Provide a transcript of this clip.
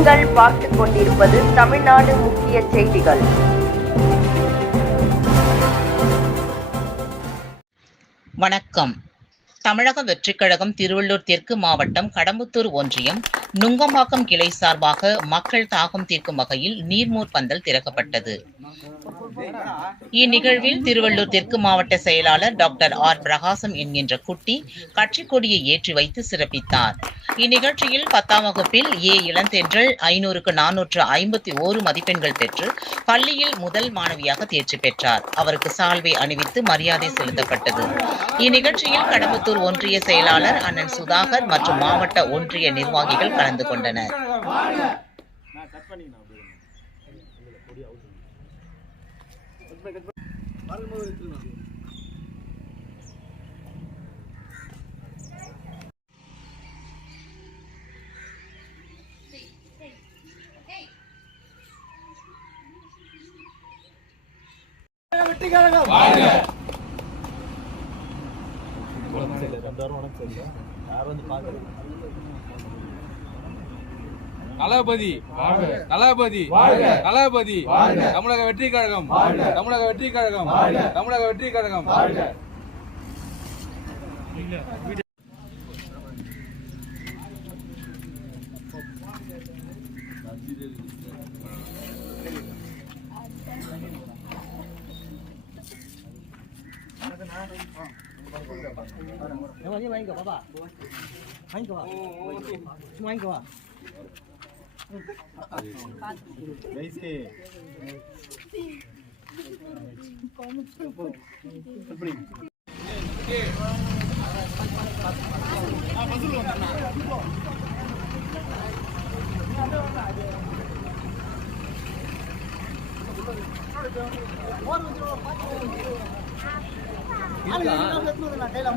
நீங்கள் பார்த்துக் கொண்டிருப்பது தமிழ்நாடு முக்கிய செய்திகள். வணக்கம். தமிழக வெற்றிக் கழகம் திருவள்ளூர் தெற்கு மாவட்டம் கடம்பத்தூர் ஒன்றியம் நுங்கம்பாக்கம் கிளை சார்பாக மக்கள் தாகம் தீர்க்கும் வகையில் நீர்மோர் பந்தல் திறக்கப்பட்டது. இந்நிகழ்வில் திருவள்ளூர் தெற்கு மாவட்ட செயலாளர் டாக்டர் ஆர் பிரகாசம் என்கின்ற குட்டி கட்சி கொடியை ஏற்றி வைத்து சிறப்பித்தார். இந்நிகழ்ச்சியில் 10ஆம் வகுப்பில் ஏ இளந்தென்றல் 500க்கு 451 மதிப்பெண்கள் பெற்று பள்ளியில் முதல் மாணவியாக தேர்ச்சி பெற்றார். அவருக்கு சால்வை அணிவித்து மரியாதை செலுத்தப்பட்டது. இந்நிகழ்ச்சியில் கடம்பத்தூர் ஒன்றிய செயலாளர் அண்ணன் சுதாகர் மற்றும் மாவட்ட ஒன்றிய நிர்வாகிகள் கலந்து கொண்டனர். தளபதி தளபதி தளபதி தமிழக வெற்றி கழகம் தமிழக வெற்றி கழகம் தமிழக வெற்றி கழகம். வாங்கிக்கோ பாப்பா, வாங்கிக்கோ வாங்கிக்கோ. கையில